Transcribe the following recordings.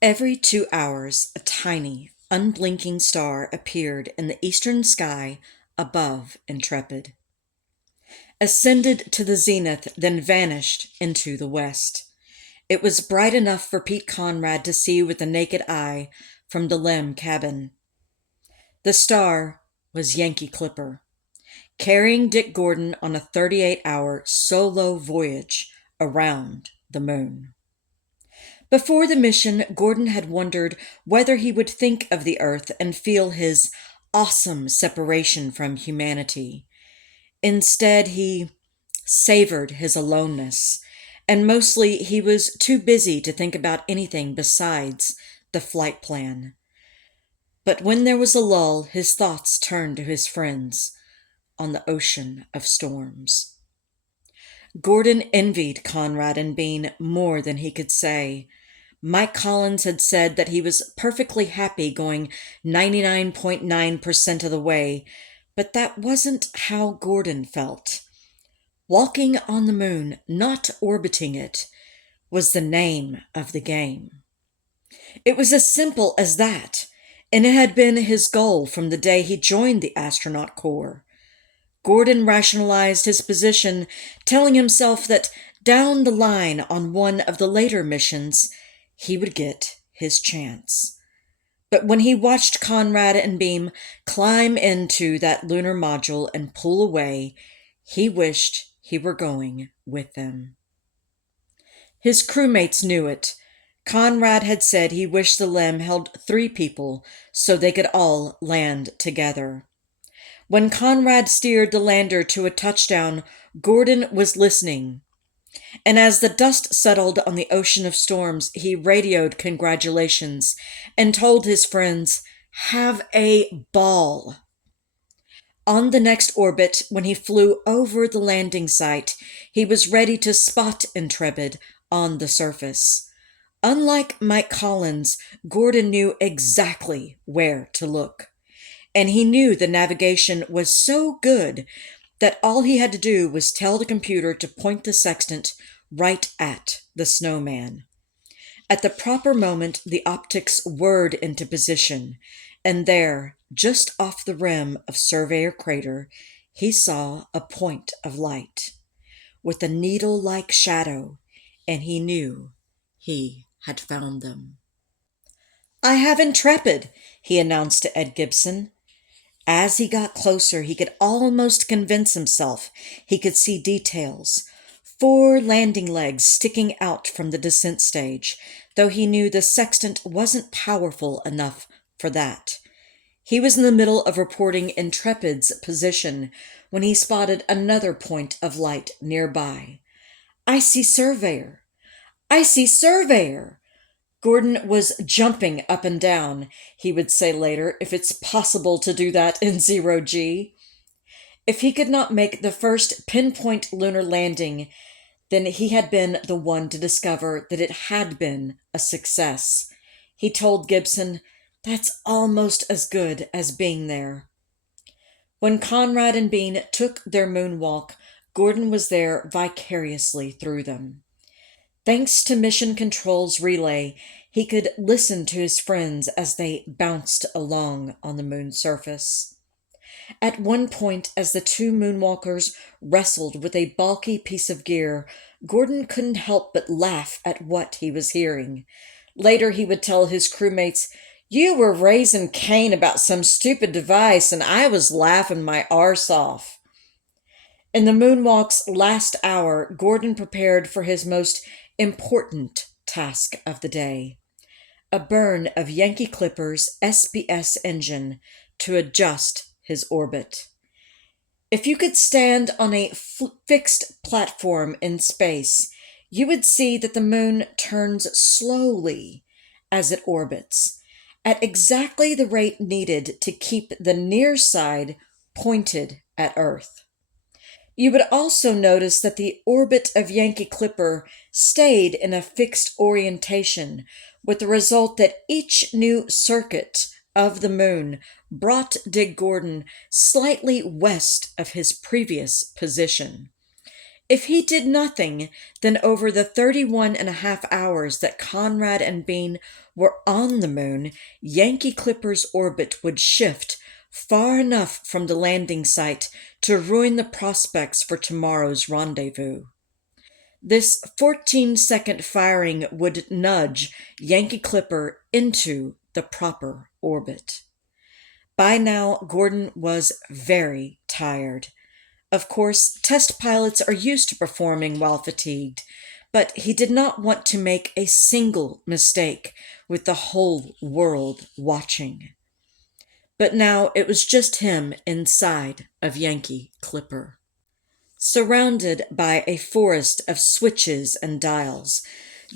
Every 2 hours, a tiny, unblinking star appeared in the eastern sky above Intrepid, ascended to the zenith, then vanished into the west. It was bright enough for Pete Conrad to see with the naked eye from the Lem cabin. The star was Yankee Clipper, carrying Dick Gordon on a 38-hour solo voyage around the moon. Before the mission, Gordon had wondered whether he would think of the Earth and feel his awesome separation from humanity. Instead, he savored his aloneness, and mostly he was too busy to think about anything besides the flight plan. But when there was a lull, his thoughts turned to his friends on the ocean of storms. Gordon envied Conrad and Bean more than he could say. Mike Collins had said that he was perfectly happy going 99.9% of the way, but that wasn't how Gordon felt. Walking on the moon, not orbiting it, was the name of the game. It was as simple as that, and it had been his goal from the day he joined the astronaut corps. Gordon rationalized his position, telling himself that down the line on one of the later missions, he would get his chance. But when he watched Conrad and Beam climb into that lunar module and pull away, he wished he were going with them. His crewmates knew it. Conrad had said he wished the LEM held 3 people so they could all land together. When Conrad steered the lander to a touchdown, Gordon was listening. And as the dust settled on the ocean of storms, he radioed congratulations and told his friends, "Have a ball." On the next orbit, when he flew over the landing site, he was ready to spot Intrepid on the surface. Unlike Mike Collins, Gordon knew exactly where to look. And he knew the navigation was so good that all he had to do was tell the computer to point the sextant right at the snowman. At the proper moment, the optics whirred into position, and there, just off the rim of Surveyor Crater, he saw a point of light with a needle-like shadow, and he knew he had found them. "I have Intrepid," he announced to Ed Gibson. As he got closer, he could almost convince himself he could see details. 4 landing legs sticking out from the descent stage, though he knew the sextant wasn't powerful enough for that. He was in the middle of reporting Intrepid's position when he spotted another point of light nearby. "I see Surveyor! I see Surveyor!" Gordon was jumping up and down, he would say later, if it's possible to do that in 0G. If he could not make the first pinpoint lunar landing, then he had been the one to discover that it had been a success. He told Gibson, "That's almost as good as being there." When Conrad and Bean took their moonwalk, Gordon was there vicariously through them. Thanks to Mission Control's relay, he could listen to his friends as they bounced along on the moon's surface. At one point, as the 2 moonwalkers wrestled with a bulky piece of gear, Gordon couldn't help but laugh at what he was hearing. Later, he would tell his crewmates, "You were raising Cain about some stupid device, and I was laughing my arse off." In the moonwalk's last hour, Gordon prepared for his most important task of the day: a burn of Yankee Clipper's SPS engine to adjust his orbit. If you could stand on a fixed platform in space, you would see that the moon turns slowly as it orbits, at exactly the rate needed to keep the near side pointed at Earth. You would also notice that the orbit of Yankee Clipper stayed in a fixed orientation, with the result that each new circuit of the moon brought Dick Gordon slightly west of his previous position. If he did nothing, then over the 31 and a half hours that Conrad and Bean were on the moon, Yankee Clipper's orbit would shift far enough from the landing site to ruin the prospects for tomorrow's rendezvous. This 14-second firing would nudge Yankee Clipper into the proper orbit. By now, Gordon was very tired. Of course, test pilots are used to performing while fatigued, but he did not want to make a single mistake with the whole world watching. But now it was just him inside of Yankee Clipper, surrounded by a forest of switches and dials,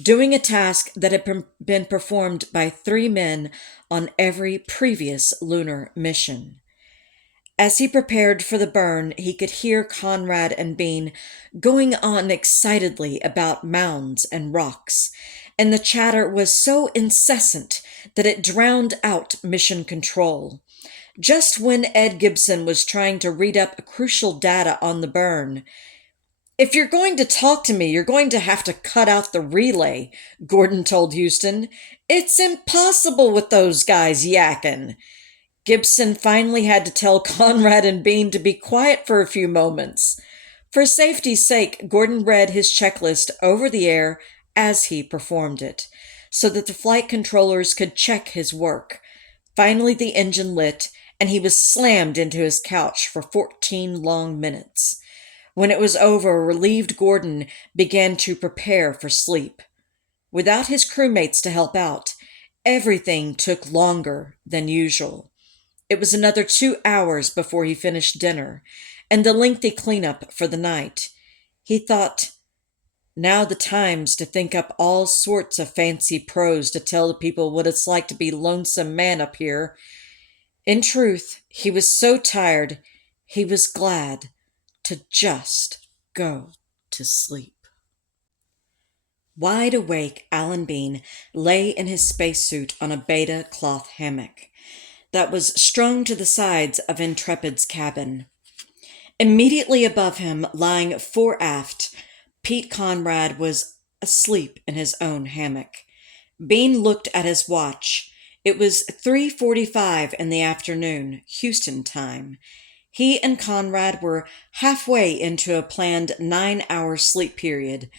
doing a task that had been performed by 3 men on every previous lunar mission. As he prepared for the burn, he could hear Conrad and Bean going on excitedly about mounds and rocks, and the chatter was so incessant that it drowned out mission control. Just when Ed Gibson was trying to read up crucial data on the burn, "If you're going to talk to me, you're going to have to cut out the relay," Gordon told Houston. "It's impossible with those guys yakking." Gibson finally had to tell Conrad and Bean to be quiet for a few moments. For safety's sake, Gordon read his checklist over the air as he performed it, so that the flight controllers could check his work. Finally, the engine lit, and he was slammed into his couch for 14 long minutes. When it was over, relieved Gordon began to prepare for sleep. Without his crewmates to help out, everything took longer than usual. It was another 2 hours before he finished dinner, and the lengthy cleanup for the night. He thought, now the time's to think up all sorts of fancy prose to tell the people what it's like to be lonesome man up here. In truth, he was so tired, he was glad to just go to sleep. Wide awake, Alan Bean lay in his spacesuit on a Beta cloth hammock that was strung to the sides of Intrepid's cabin. Immediately above him, lying fore aft, Pete Conrad was asleep in his own hammock. Bean looked at his watch. It was 3:45 in the afternoon, Houston time. He and Conrad were halfway into a planned 9-hour sleep period,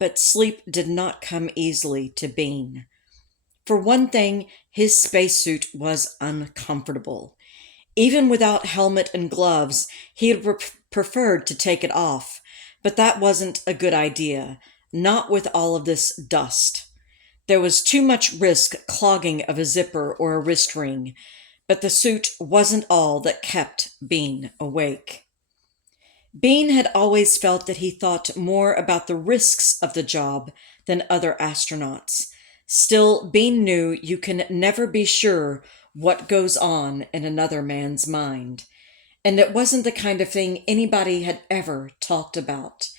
but sleep did not come easily to Bean. For one thing, his spacesuit was uncomfortable. Even without helmet and gloves, he had preferred to take it off, but that wasn't a good idea, not with all of this dust. There was too much risk clogging of a zipper or a wrist ring, but the suit wasn't all that kept Bean awake. Bean had always felt that he thought more about the risks of the job than other astronauts. Still, Bean knew you can never be sure what goes on in another man's mind. And it wasn't the kind of thing anybody had ever talked about.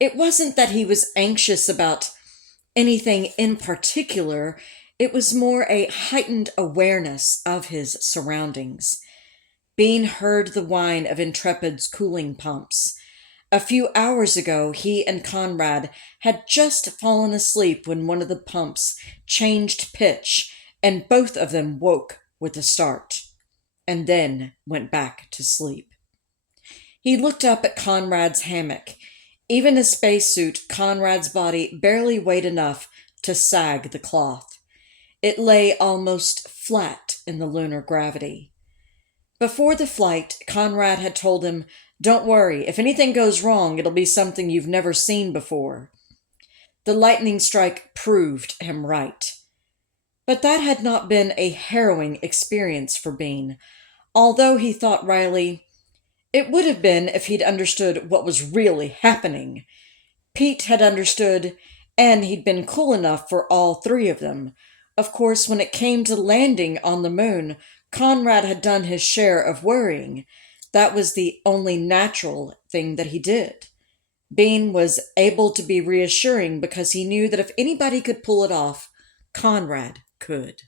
It wasn't that he was anxious about anything in particular. It was more a heightened awareness of his surroundings. Bean heard the whine of Intrepid's cooling pumps. A few hours ago, he and Conrad had just fallen asleep when one of the pumps changed pitch, and both of them woke with a start, and then went back to sleep. He looked up at Conrad's hammock. Even in spacesuit, Conrad's body barely weighed enough to sag the cloth. It lay almost flat in the lunar gravity. Before the flight, Conrad had told him, "Don't worry, if anything goes wrong, it'll be something you've never seen before." The lightning strike proved him right. But that had not been a harrowing experience for Bean, although he thought wryly, it would have been if he'd understood what was really happening. Pete had understood, and he'd been cool enough for all 3 of them. Of course, when it came to landing on the moon, Conrad had done his share of worrying. That was the only natural thing that he did. Bean was able to be reassuring because he knew that if anybody could pull it off, Conrad could.